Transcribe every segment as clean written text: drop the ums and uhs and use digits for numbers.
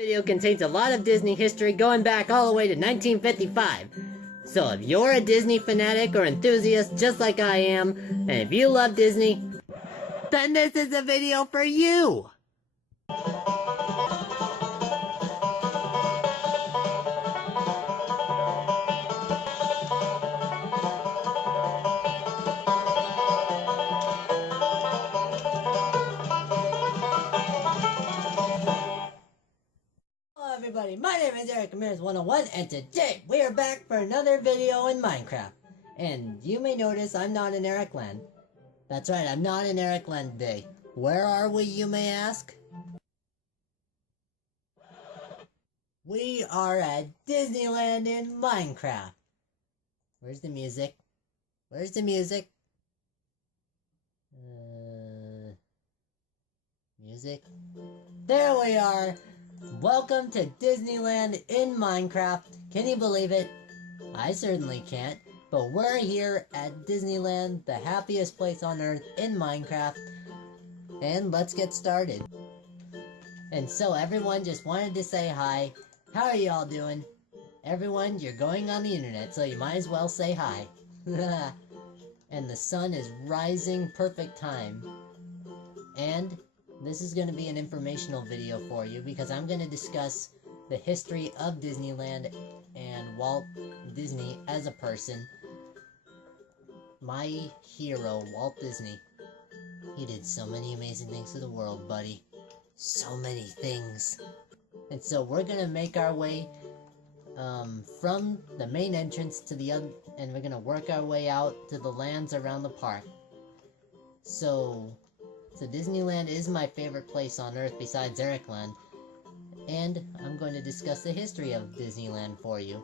Video contains a lot of Disney history going back all the way to 1955. So if you're a Disney fanatic or enthusiast just like I am, and if you love Disney, then this is a video for you! Hello everybody, my name is Eric Ramirez 101, and today we are back for another video in Minecraft. And you may notice I'm not in Eric Land. That's right, I'm not in Eric Land today. Where are we, you may ask? We are at Disneyland in Minecraft. Where's the music? Where's the music? Music? There we are! Welcome to Disneyland in Minecraft. Can you believe it? I certainly can't. But we're here at Disneyland, the happiest place on earth in Minecraft. And let's get started. And so everyone just wanted to say hi. How are y'all doing? Everyone, you're going on the internet, so you might as well say hi. And the sun is rising, perfect time. And this is going to be an informational video for you because I'm going to discuss the history of Disneyland and Walt Disney as a person. My hero, Walt Disney. He did so many amazing things to the world, buddy. So many things. And so we're going to make our way from the main entrance to the other, and we're going to work our way out to the lands around the park. So Disneyland is my favorite place on earth besides Ericland, and I'm going to discuss the history of Disneyland for you.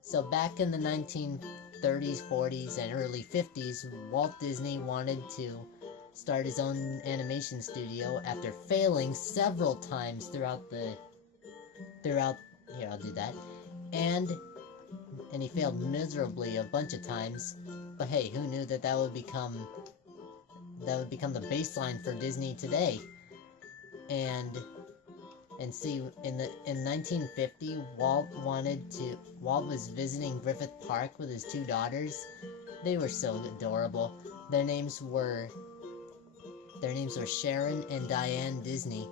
So back in the 1930s, 40s, and early 50s, Walt Disney wanted to start his own animation studio after failing several times here, I'll do that, and he failed miserably a bunch of times, but hey, who knew that would become the baseline for Disney today. And see, in 1950, Walt was visiting Griffith Park with his two daughters. They were so adorable. Their names were Sharon and Diane Disney.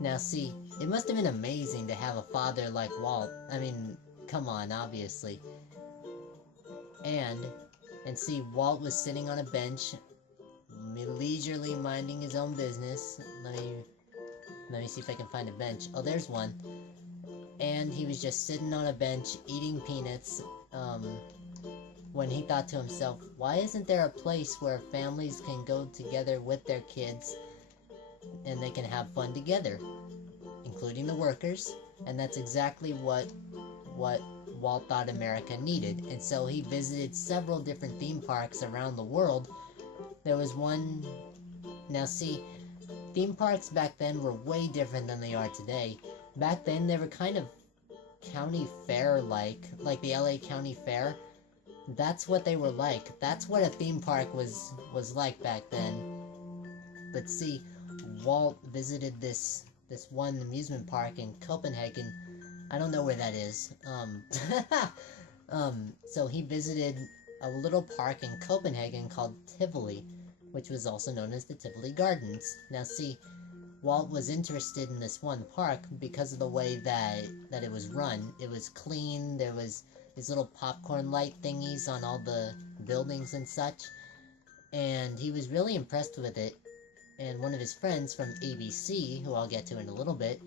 Now see, it must have been amazing to have a father like Walt. I mean, come on, obviously. And see, Walt was sitting on a bench, leisurely minding his own business. Let me see if I can find a bench. Oh, there's one. And he was just sitting on a bench eating peanuts, when he thought to himself, why isn't there a place where families can go together with their kids and they can have fun together, including the workers? And that's exactly what Walt thought America needed. And so he visited several different theme parks around the world. There was one... Now see, theme parks back then were way different than they are today. Back then, they were kind of county fair-like the LA County Fair. That's what they were like. That's what a theme park was like back then. But see, Walt visited this one amusement park in Copenhagen. I don't know where that is. So he visited a little park in Copenhagen called Tivoli, which was also known as the Tivoli Gardens. Now see, Walt was interested in this one park because of the way that it was run. It was clean, there was these little popcorn light thingies on all the buildings and such, and he was really impressed with it. And one of his friends from ABC, who I'll get to in a little bit,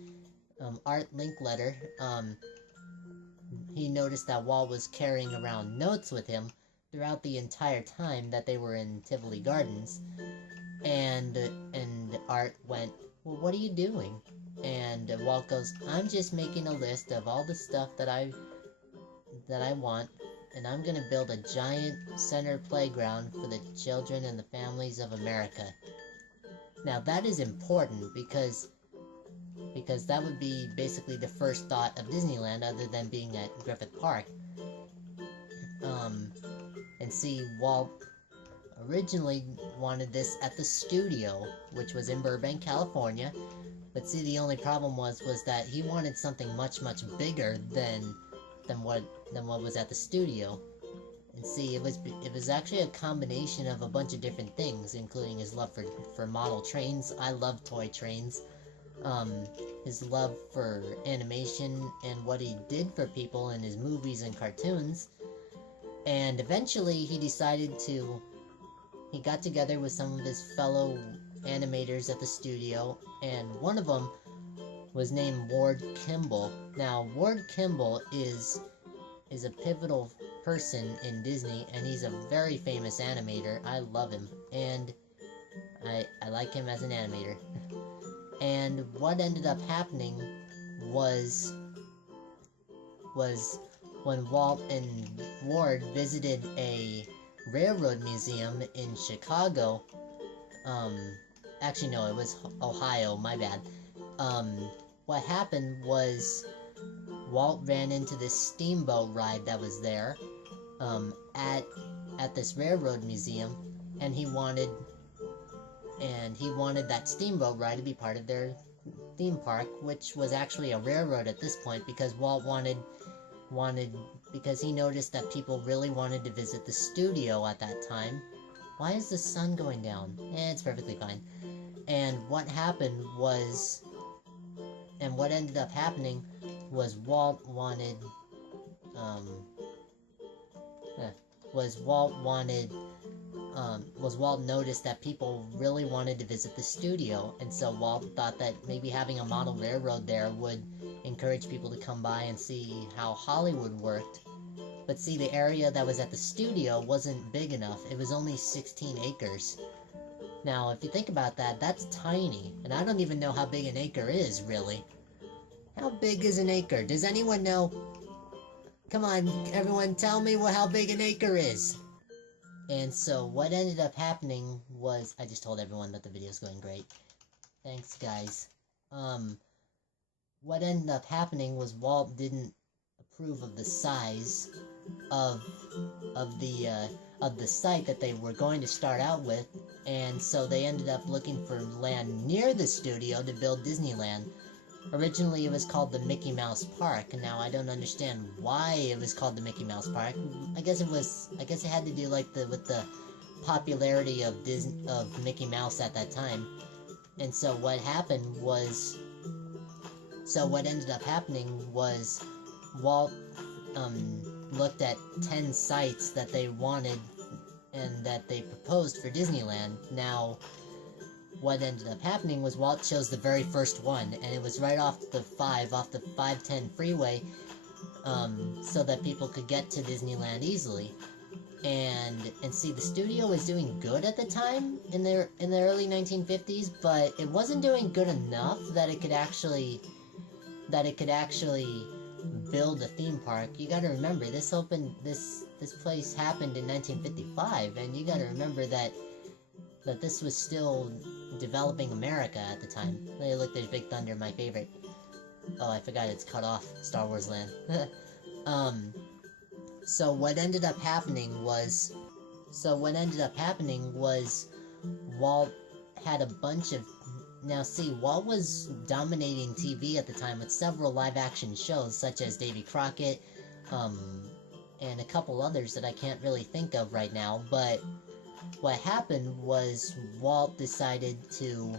Art Linkletter, he noticed that Walt was carrying around notes with him throughout the entire time that they were in Tivoli Gardens. And Art went, well, what are you doing? And Walt goes, I'm just making a list of all the stuff that I want, and I'm gonna build a giant center playground for the children and the families of America. Now that is important because that would be basically the first thought of Disneyland other than being at Griffith Park. And see, Walt originally wanted this at the studio, which was in Burbank, California, But see, the only problem was that he wanted something much bigger than what was at the studio. And see, it was actually a combination of a bunch of different things, including his love for model trains. I love toy trains. His love for animation and what he did for people in his movies and cartoons. And eventually he got together with some of his fellow animators at the studio, and one of them was named Ward Kimball. Now, Ward Kimball is a pivotal person in Disney, and he's a very famous animator. I love him, and I like him as an animator. And what ended up happening was when Walt and Ward visited a railroad museum in Chicago. Actually no, it was Ohio, my bad. What happened was Walt ran into this steamboat ride that was there, at this railroad museum, and he wanted that steamboat ride to be part of their theme park, which was actually a railroad at this point, because Walt because he noticed that people really wanted to visit the studio at that time. Why is the sun going down? It's perfectly fine. And what ended up happening was Walt noticed that people really wanted to visit the studio, and so Walt thought that maybe having a model railroad there would encourage people to come by and see how Hollywood worked. But see, the area that was at the studio wasn't big enough. It was only 16 acres. Now, if you think about that, that's tiny, and I don't even know how big an acre is, really. How big is an acre? Does anyone know? Come on, everyone, tell me how big an acre is! And so, what ended up happening was... I just told everyone that the video's going great. Thanks, guys. What ended up happening was Walt didn't approve of the size of the site that they were going to start out with, and so they ended up looking for land near the studio to build Disneyland. Originally it was called the Mickey Mouse Park, and now I don't understand why it was called the Mickey Mouse Park. I guess it had to do with the popularity of Mickey Mouse at that time. And so what ended up happening was Walt looked at 10 sites that they wanted and that they proposed for Disneyland. Now, what ended up happening was Walt chose the very first one, and it was right off the 510 freeway, so that people could get to Disneyland easily. And see, the studio was doing good at the time in the early 1950s, but it wasn't doing good enough that it could actually build a theme park. You gotta remember, this place happened in 1955, and you gotta remember that this was still developing America at the time. Hey, look, there's Big Thunder, my favorite. Oh, I forgot it's cut off, Star Wars Land. So what ended up happening was Walt had a bunch of... Now see, Walt was dominating TV at the time with several live-action shows, such as Davy Crockett, and a couple others that I can't really think of right now, but what happened was Walt decided to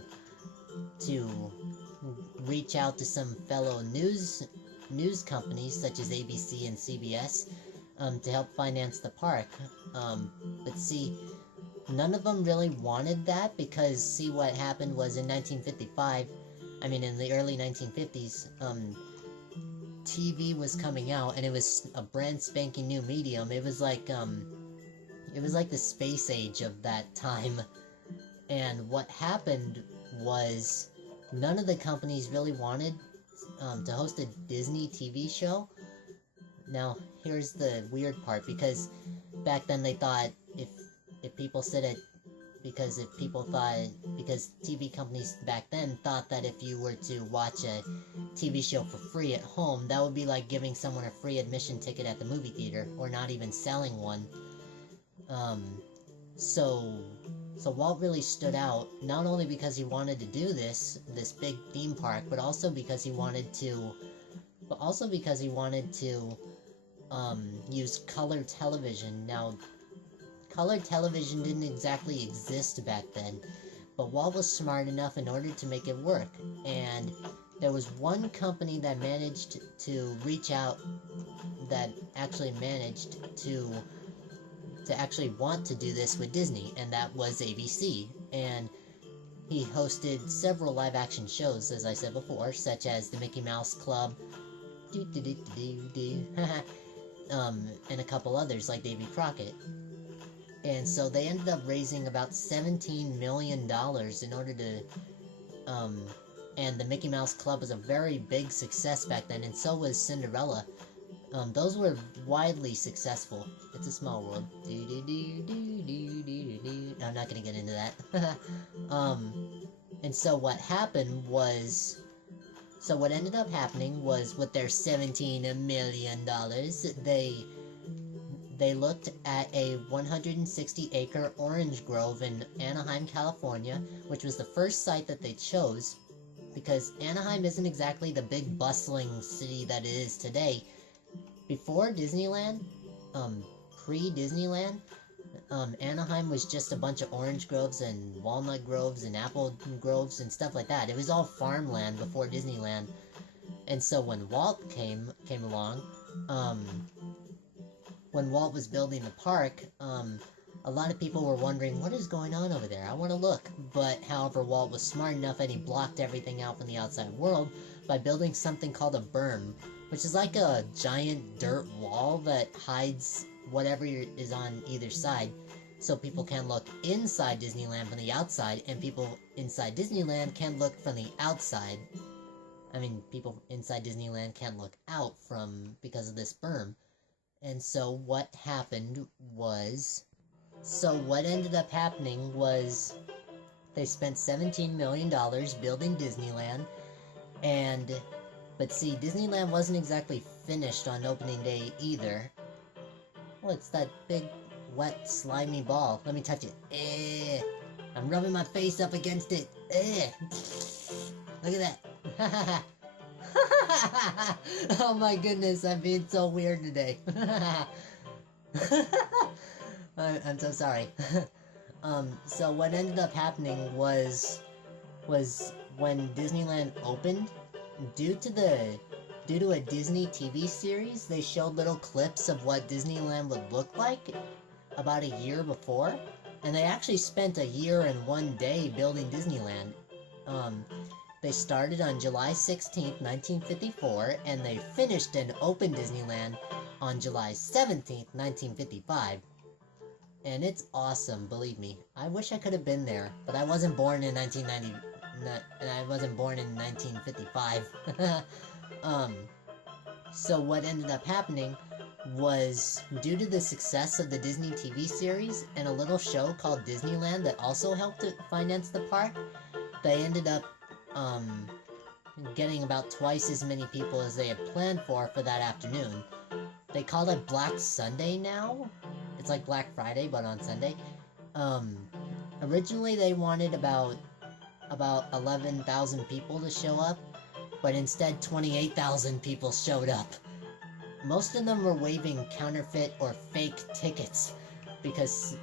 reach out to some fellow news companies, such as ABC and CBS, to help finance the park. But see, none of them really wanted that, because see, what happened was in 1955, in the early 1950s, TV was coming out, and it was a brand spanking new medium. It was like the space age of that time. And what happened was none of the companies really wanted to host a Disney TV show. Now, here's the weird part, because back then they thought because TV companies back then thought that if you were to watch a TV show for free at home, that would be like giving someone a free admission ticket at the movie theater, or not even selling one. So So Walt really stood out, not only because he wanted to do this big theme park, but also because he wanted to use color television. Now, color television didn't exactly exist back then, but Walt was smart enough in order to make it work, and there was one company that managed to reach out, that actually managed to actually want to do this with Disney, and that was ABC, and he hosted several live-action shows, as I said before, such as the Mickey Mouse Club, and a couple others like Davy Crockett. And so they ended up raising about $17 million in order to, and the Mickey Mouse Club was a very big success back then, and so was Cinderella. Those were widely successful. It's a small world. I'm not gonna get into that. And so what ended up happening was, with their $17 million, they looked at a 160-acre orange grove in Anaheim, California, which was the first site that they chose, because Anaheim isn't exactly the big bustling city that it is today. Before Disneyland, pre-Disneyland, Anaheim was just a bunch of orange groves and walnut groves and apple groves and stuff like that. It was all farmland before Disneyland. And so when Walt came along, when Walt was building the park, a lot of people were wondering, what is going on over there? I want to look. But, however, Walt was smart enough and he blocked everything out from the outside world by building something called a berm, which is like a giant dirt wall that hides whatever is on either side, so people can look inside Disneyland from the outside, and people inside Disneyland can look from the outside. I mean, people inside Disneyland can look out because of this berm. And so what ended up happening was they spent $17 million building Disneyland, but see, Disneyland wasn't exactly finished on opening day either. Oh, it's that big, wet, slimy ball. Let me touch it. I'm rubbing my face up against it. Look at that. Oh my goodness, I'm being so weird today. I'm so sorry. So what ended up happening was when Disneyland opened, due to a Disney TV series, they showed little clips of what Disneyland would look like about a year before, and they actually spent a year and 1 day building Disneyland. They started on July 16th, 1954, and they finished and opened Disneyland on July 17th, 1955. And it's awesome, believe me. I wish I could have been there, but I wasn't born in 1955. So what ended up happening was, due to the success of the Disney TV series and a little show called Disneyland that also helped to finance the park, they ended up getting about twice as many people as they had planned for that afternoon. They call it Black Sunday now. It's like Black Friday, but on Sunday. Originally they wanted about 11,000 people to show up, but instead 28,000 people showed up. Most of them were waving counterfeit or fake tickets because,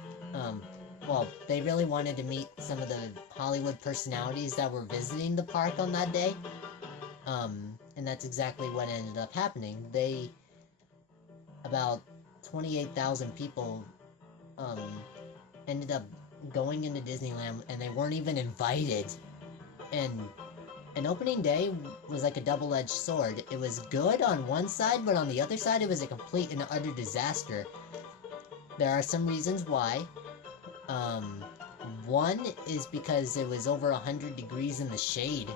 well, they really wanted to meet some of the Hollywood personalities that were visiting the park on that day. And that's exactly what ended up happening. About 28,000 people, ended up going into Disneyland, and they weren't even invited. And opening day was like a double-edged sword. It was good on one side, but on the other side it was a complete and utter disaster. There are some reasons why. One is because it was over 100 degrees in the shade.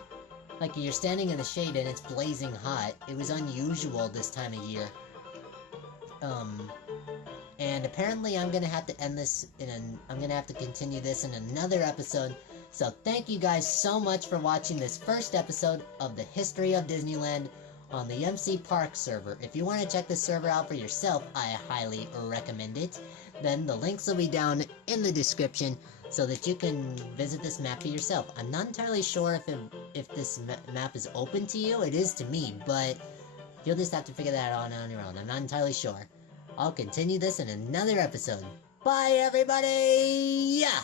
Like, you're standing in the shade and it's blazing hot. It was unusual this time of year. And apparently I'm gonna have to end this I'm gonna have to continue this in another episode. So thank you guys so much for watching this first episode of the History of Disneyland on the MC Park server. If you want to check the server out for yourself, I highly recommend it. Then the links will be down in the description. so that you can visit this map for yourself. I'm not entirely sure if this map is open to you. It is to me, but you'll just have to figure that out on your own. I'm not entirely sure. I'll continue this in another episode. Bye, everybody! Yeah!